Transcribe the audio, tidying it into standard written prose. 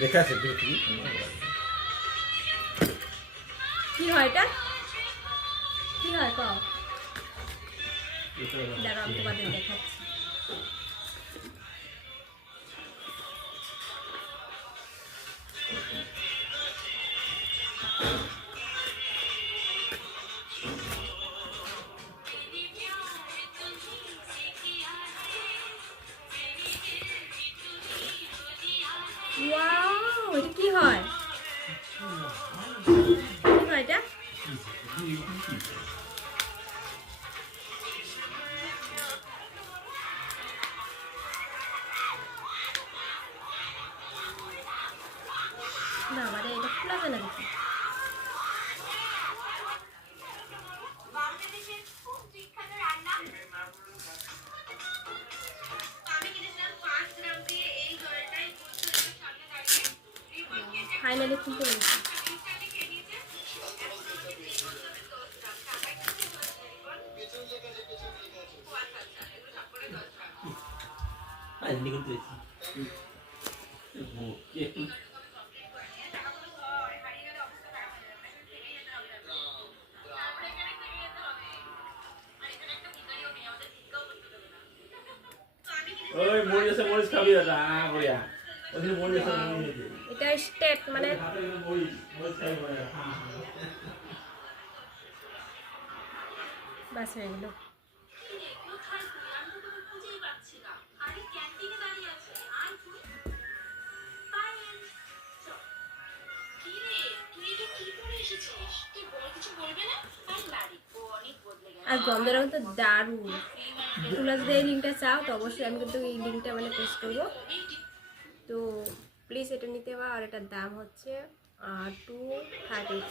দেখা আছে কি হয় এটা? কি হয় কও? দাঁড়াও আমি তোমাদের দেখাচ্ছি। ওয়াও, এটা কি হয়? কি হয় এটা? না মানে এটা খোলা যায় না দেখি। ফাইনালি খুলতে পেরেছি। ওই মরিচ আছে, মরিচ খাবি দাদা বড়িয়া ওখানে মরিচ আছে এটা স্টেট মানে মরিচ খাবি বড়িয়া বাস হয়ে গেল। আর গন্ধটাও তো দারুণ। তোমরা যদি এই লিঙ্কটা চাও তো অবশ্যই আমি কিন্তু এই লিঙ্কটা মানে পোস্ট করবো। তো প্লিজ এটা নিতে পারো। আর এটার দাম হচ্ছে 230।